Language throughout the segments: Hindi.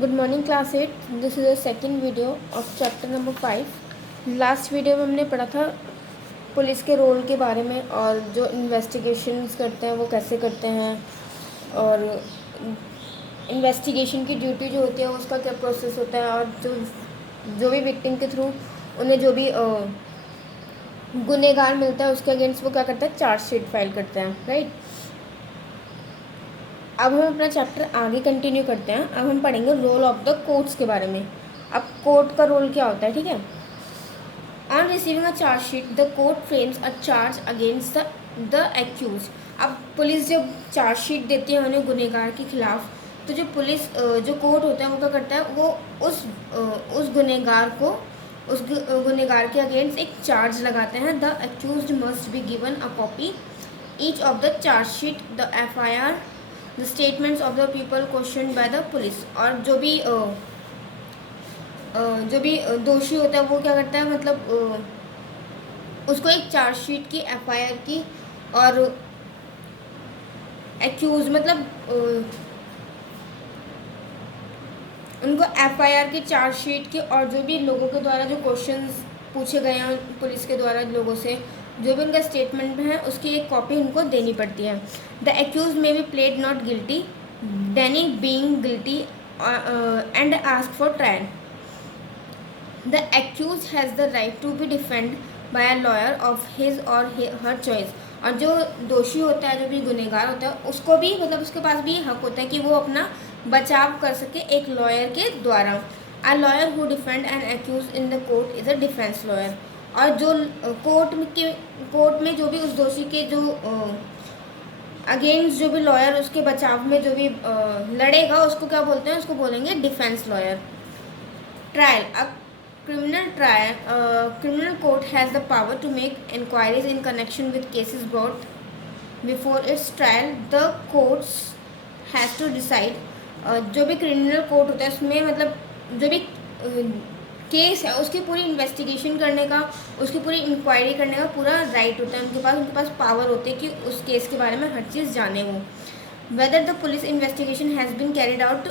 Good morning class 8। This is the second video of chapter number 5। Last video में हमने पढ़ा था पुलिस के रोल के बारे में और जो इन्वेस्टिगेशंस करते हैं वो कैसे करते हैं, और इन्वेस्टिगेशन की ड्यूटी जो होती है उसका क्या प्रोसेस होता है, और जो भी विक्टिम के थ्रू उन्हें जो भी गुनहगार मिलता है उसके अगेंस्ट वो क्या करता है, चार्जशीट फाइल करते हैं, राइट। अब हम अपना चैप्टर आगे कंटिन्यू करते हैं। अब हम पढ़ेंगे रोल ऑफ द कोर्ट्स के बारे में। अब कोर्ट का रोल क्या होता है, ठीक है। On receiving a chargesheet the court frames a charge against the accused. अब पुलिस जब चार्जशीट देती है उन्हें गुनहगार के खिलाफ, तो जो पुलिस जो कोर्ट होता है वो क्या करता है, वो उस गुनहगार को उस गुनहगार के अगेंस्ट एक चार्ज लगाते हैं। The accused must be given a copy each of the chargesheet, the FIR, the statements of the people question by the police. और जो भी दोषी होता है वो क्या करता है, मतलब उसको एक चार्जशीट की, FIR की, और एक्यूज मतलब उनको FIR की, चार्जशीट की, और जो भी लोगों के द्वारा जो क्वेश्चंस पूछे गए हैं पुलिस के द्वारा लोगों से, जो भी उनका स्टेटमेंट है उसकी एक कॉपी उनको देनी पड़ती है। The accused may be plead not guilty, deny being guilty and ask for trial. The accused has the right to be defend by a lawyer of his or her choice. और जो दोषी होता है, जो भी गुनहगार होता है, उसको भी मतलब उसके पास भी हक होता है कि वो अपना बचाव कर सके एक लॉयर के द्वारा। A lawyer who defend an accused in the court is a defence lawyer. और जो कोर्ट में जो भी उस दोषी के जो अगेंस्ट जो भी लॉयर उसके बचाव में जो भी लड़ेगा उसको क्या बोलते हैं, उसको बोलेंगे डिफेंस लॉयर। ट्रायल। अब criminal court has the power to make inquiries in connection with cases brought before its trial. The courts has to decide। जो भी क्रिमिनल कोर्ट होता है उसमें मतलब जो भी केस है उसकी पूरी इन्वेस्टिगेशन करने का, उसकी पूरी इंक्वायरी करने का पूरा राइट होता है उनके पास पावर होती है कि उस केस के बारे में हर चीज़ जाने वो। Whether the police investigation has been carried out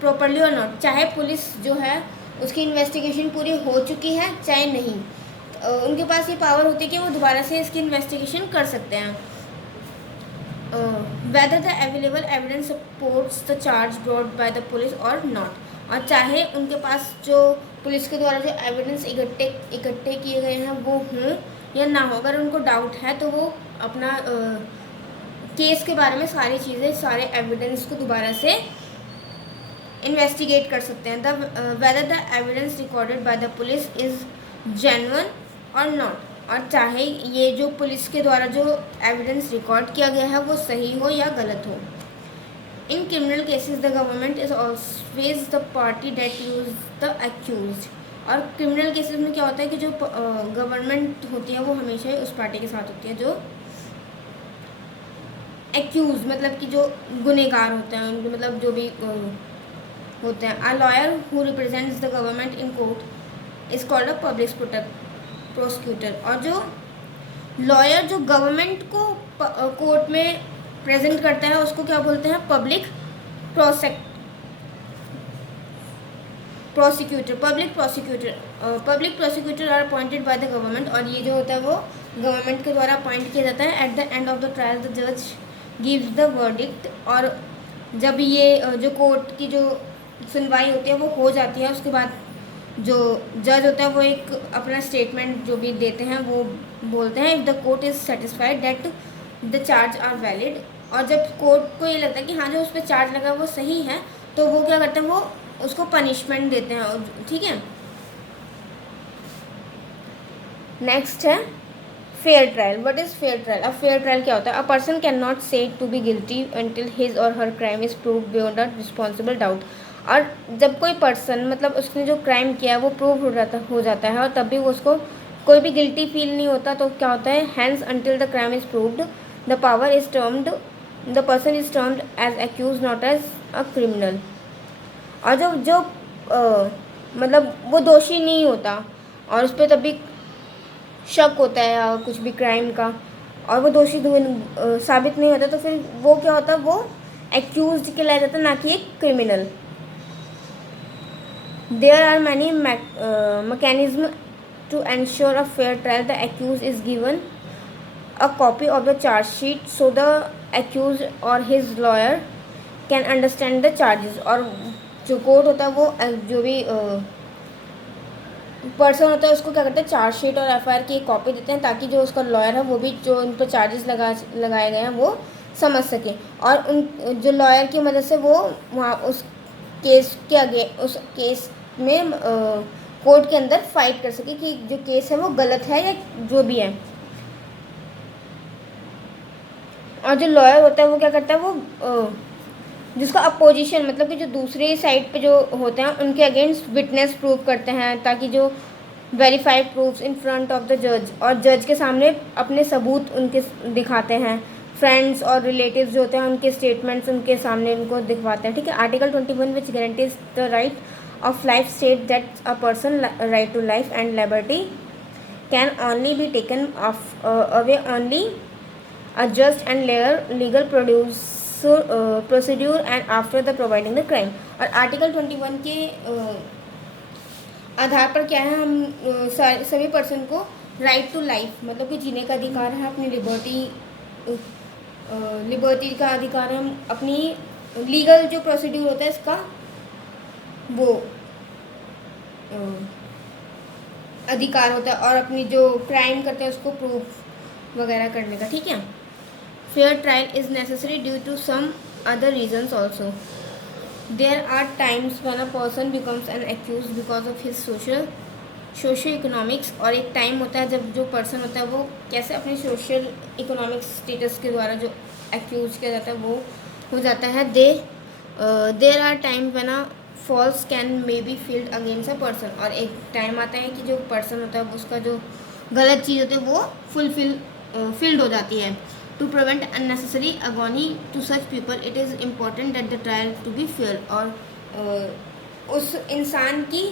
properly or not. चाहे पुलिस जो है उसकी इन्वेस्टिगेशन पूरी हो चुकी है चाहे नहीं, उनके पास ये पावर होती है कि वो दोबारा से इसकी इन्वेस्टिगेशन कर सकते हैं। Whether the available evidence supports the charge brought by the police और नॉट। और चाहे उनके पास जो पुलिस के द्वारा जो एविडेंस इकट्ठे किए गए हैं वो हों या ना हो, अगर उनको डाउट है तो वो अपना केस के बारे में सारी चीज़ें, सारे एविडेंस को दोबारा से इन्वेस्टिगेट कर सकते हैं। The whether the evidence recorded by the police is genuine और नॉट। और चाहे ये जो पुलिस के द्वारा जो एविडेंस रिकॉर्ड किया गया है वो सही हो या गलत हो। In criminal cases the government is always the party that sues the accused. और क्रिमिनल केसेस में क्या होता है कि जो गवर्नमेंट होती है वो हमेशा ही उस पार्टी के साथ होती है जो एक्यूज मतलब कि जो गुनहगार होते हैं, उनके मतलब जो भी होते हैं। अ lawyer who represents the government in court is called a public prosecutor. और जो लॉयर जो गवर्नमेंट को कोर्ट में प्रेजेंट करता है उसको क्या बोलते हैं, public prosecutor. Public prosecutor are appointed by the government. और ये जो होता है वो गवर्नमेंट के द्वारा अपॉइंट किया जाता है। At the end of the trial the जज गिव्स द वर्डिक्ट। और जब ये जो कोर्ट की जो सुनवाई होती है वो हो जाती है, उसके बाद जो जज होता है वो एक अपना स्टेटमेंट जो भी देते हैं वो बोलते हैं, if the court is satisfied that the charge are valid. और जब कोर्ट को ये लगता है कि हाँ जो उस पर चार्ज लगा वो सही है, तो वो क्या करते हैं, वो उसको पनिशमेंट देते हैं, ठीक है। नेक्स्ट है fair trial. What is fair trial? अब फेयर ट्रायल क्या होता है? A person can not say to be guilty until his or her crime is prove beyond a responsible doubt. और जब कोई पर्सन मतलब उसने जो क्राइम किया है वो प्रूव हो जाता है और तब भी उसको कोई भी गिल्टी फील नहीं होता, तो क्या होता है, hence until the crime is proved the power is termed the person is termed as accused not as a criminal. और जो मतलब वो दोषी नहीं होता और उस पर तब भी शक होता है या कुछ भी क्राइम का, और वो दोषी साबित नहीं होता, तो फिर वो क्या होता है, वो एक्यूज कहलाया जाता है, ना कि एक criminal. There are many mechanisms to ensure a fair trial. The accused is given a copy of the charge sheet so the accused or his lawyer can understand the charges. और जो कोर्ट होता है वो जो भी पर्सन होता है उसको क्या करते हैं, चार्जशीट और एफआईआर की एक कॉपी देते हैं ताकि जो उसका लॉयर है वो भी जो उन पर चार्जेस लगाए गए हैं वो समझ सके, और उन जो लॉयर की मदद से वो वहाँ उस केस के आगे उस केस में कोर्ट के अंदर फाइट कर सके कि जो केस है वो गलत है या जो भी है। और जो लॉयर होता है वो क्या करता है, वो जिसका अपोजिशन मतलब कि जो दूसरे साइड पे जो होते हैं उनके अगेंस्ट विटनेस प्रूव करते हैं ताकि जो verified proofs in front of the जज, और जज के सामने अपने सबूत उनके दिखाते हैं। फ्रेंड्स और रिलेटिव्स जो होते हैं उनके स्टेटमेंट्स उनके सामने उनको दिखवाते हैं। ठीक है। Article 21 which guarantees the right of life state that a person right to life and liberty can only be taken off away only a just and legal procedure and after the providing the crime। और आर्टिकल 21 के आधार पर क्या है, हम सभी पर्सन को राइट टू लाइफ मतलब कि जीने का अधिकार है, अपनी लिबर्टी का अधिकार है, हम अपनी लीगल जो प्रोसीड्यूर होता है इसका वो अधिकार होता है, और अपनी जो क्राइम करते हैं उसको प्रूफ वगैरह करने का। ठीक है। Fair trial is necessary due to some other reasons also. There are times when a person becomes an accused because of his socio economics, और एक टाइम होता है जब जो पर्सन होता है वो कैसे अपने सोशल इकोनॉमिक स्टेटस के द्वारा जो एक्यूज किया जाता है वो हो जाता है। There are time when a false can may be filed against a person, और एक टाइम आता है कि जो पर्सन होता है उसका जो गलत चीज़ होती है वो फील्ड हो जाती है। To prevent unnecessary agony to such people, it is important that the trial to be fair। और उस इंसान की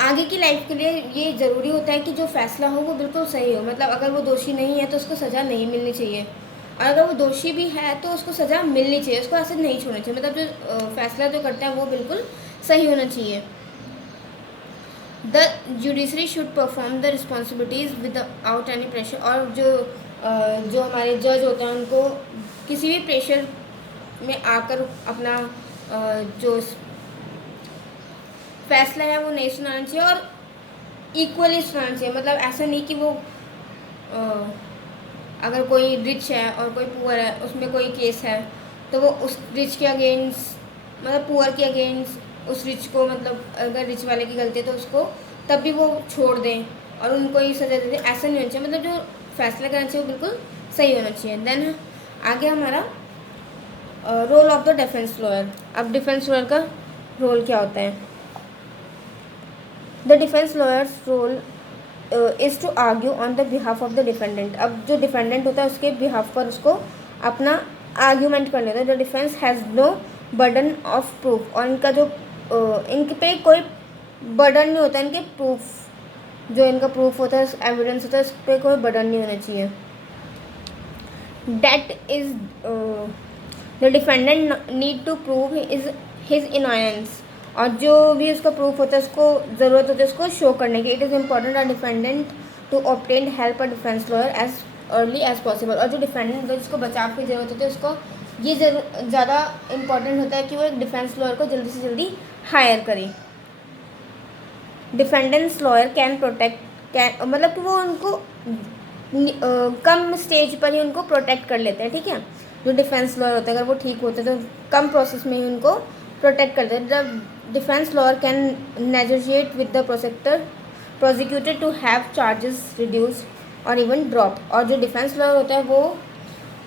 आगे की लाइफ के लिए ये ज़रूरी होता है कि जो फैसला हो वो बिल्कुल सही हो। मतलब अगर वो दोषी नहीं है तो उसको सज़ा नहीं मिलनी चाहिए, और अगर वो दोषी भी है तो उसको सज़ा मिलनी चाहिए, उसको ऐसे नहीं छोड़ना चाहिए। मतलब जो फैसला जो करता है वो बिल्कुल सही होना चाहिए। The judiciary should perform the responsibilities without any pressure. और जो हमारे जज होते हैं उनको किसी भी प्रेशर में आकर अपना जो फैसला है वो नहीं सुनाना चाहिए, और इक्वली सुनाना चाहिए। मतलब ऐसा नहीं कि वो अगर कोई रिच है और कोई पुअर है उसमें कोई केस है तो वो उस रिच के अगेंस्ट मतलब पुअर के अगेंस्ट उस रिच को, मतलब अगर रिच वाले की गलती है तो उसको तब भी वो छोड़ दें और उनको ही सज़ा दे दें। ऐसा नहीं होना चाहिए। मतलब जो फैसला करना चाहिए वो बिल्कुल सही होना चाहिए। देन आगे हमारा role of the defence lawyer. अब डिफेंस लॉयर का रोल क्या होता है? The defence lawyer's role is to argue on the behalf of the defendant. अब जो डिफेंडेंट होता है उसके बिहाफ पर उसको अपना आर्ग्यूमेंट कर लेता है। The defence has no burden of proof. और इनका जो इनके पे कोई बर्डन नहीं होता, इनके प्रूफ जो इनका प्रूफ होता है एविडेंस होता है उस पर कोई बर्डन नहीं होना चाहिए। That is the defendant need to prove is his innocence. और जो भी उसका प्रूफ होता है उसको ज़रूरत होती है उसको शो करने की। It is important a defendant to obtain help a defence lawyer as early as possible. और जो डिफेंडेंट होता है जिसको बचाव की ज़रूरत होती है उसको ये ज़्यादा इम्पॉर्टेंट होता है कि वो एक डिफेंस लॉयर को जल्दी से जल्दी हायर करे। डिफेंडेंट्स लॉयर कैन प्रोटेक्ट मतलब कि वो उनको कम स्टेज पर ही उनको प्रोटेक्ट कर लेते हैं। ठीक है। जो डिफेंस लॉयर होता है अगर वो ठीक होते हैं तो कम प्रोसेस में ही उनको प्रोटेक्ट करते हैं। The defence lawyer can negotiate with the prosecutor to have charges reduced or even drop. और जो डिफेंस लॉयर होता है वो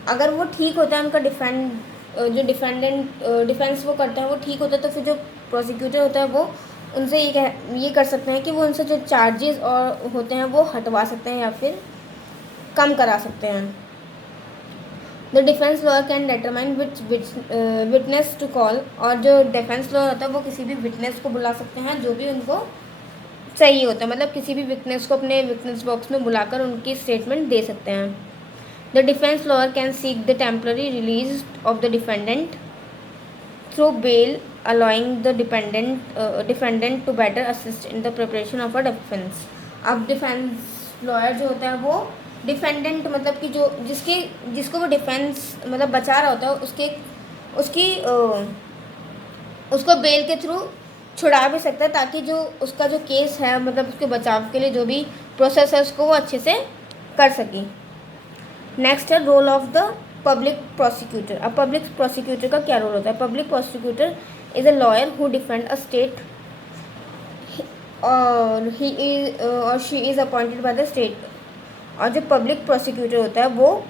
अगर वो ठीक होता है उनका जो डिफेंस वो करता है वो ठीक होता है तो फिर जो प्रोसिक्यूटर होता है वो उनसे ये कर सकते हैं कि वो उनसे जो चार्जेस और होते हैं वो हटवा सकते हैं या फिर कम करा सकते हैं। The defence lawyer can determine witness to call. और जो डिफेंस लॉयर होता है वो किसी भी विटनेस को बुला सकते हैं जो भी उनको चाहिए होता है। मतलब किसी भी विटनेस को अपने विटनेस बॉक्स में बुलाकर उनकी स्टेटमेंट दे सकते हैं। The defence lawyer can seek the temporary release of the defendant through bail, allowing the defendant to better assist in the preparation of a defense. अब डिफेंस लॉयर जो होता है वो डिफेंडेंट मतलब कि जो जिसको वो डिफेंस मतलब बचा रहा होता है उसको बेल के थ्रू छुड़ा भी सकता है, ताकि जो उसका जो केस है मतलब उसके बचाव के लिए जो भी प्रोसेस है उसको वो अच्छे से कर सके. नेक्स्ट है role of the public prosecutor. अब पब्लिक प्रोसिक्यूटर का क्या रोल होता है? Public prosecutor is a lawyer who defend a state or he is or she is appointed by the state. और जो पब्लिक प्रोसिक्यूटर होता है वो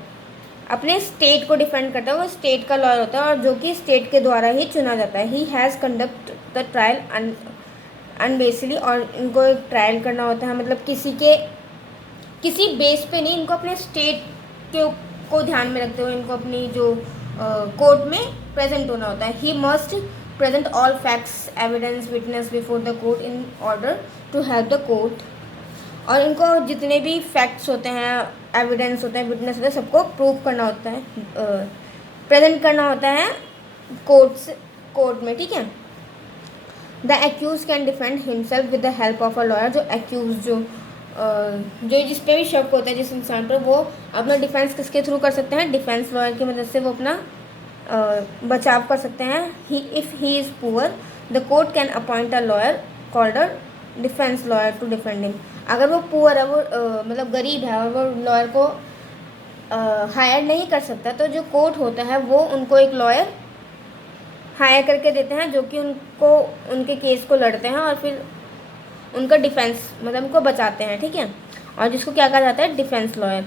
अपने स्टेट को डिफेंड करता है, वो स्टेट का लॉयर होता है और जो कि स्टेट के द्वारा ही चुना जाता है. He has conduct the trial अनबेसिकली. और इनको एक ट्रायल करना होता है मतलब किसी बेस पे नहीं, इनको अपने स्टेट को ध्यान में रखते हुए इनको अपनी जो कोर्ट में प्रेजेंट होना होता है. He must present all facts evidence witness before the court in order to help the court. और इनको जितने भी फैक्ट्स होते हैं, एविडेंस होते हैं, विटनेस होते हैं, सबको प्रूव करना होता है, प्रेजेंट करना होता है कोर्ट में. ठीक है. The accused can defend himself with the help of a lawyer. जो एक्यूज जो जिस पे भी शक होता है जिस इंसान पर, वो अपना डिफेंस किसके थ्रू कर सकते हैं? डिफेंस लॉयर की मदद से वो अपना बचाव कर सकते हैं. If he is poor the court can appoint a lawyer called a defence lawyer to defend him. अगर वो पुअर है, वो मतलब गरीब है और वो लॉयर को हायर नहीं कर सकता, तो जो कोर्ट होता है वो उनको एक लॉयर हायर करके देते हैं जो कि उनके केस को लड़ते हैं और फिर उनका डिफेंस मतलब उनको बचाते हैं. ठीक है. और जिसको क्या कहा जाता है? Defence lawyer.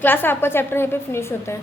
क्लास आपका चैप्टर यहीं पे फिनिश होता है.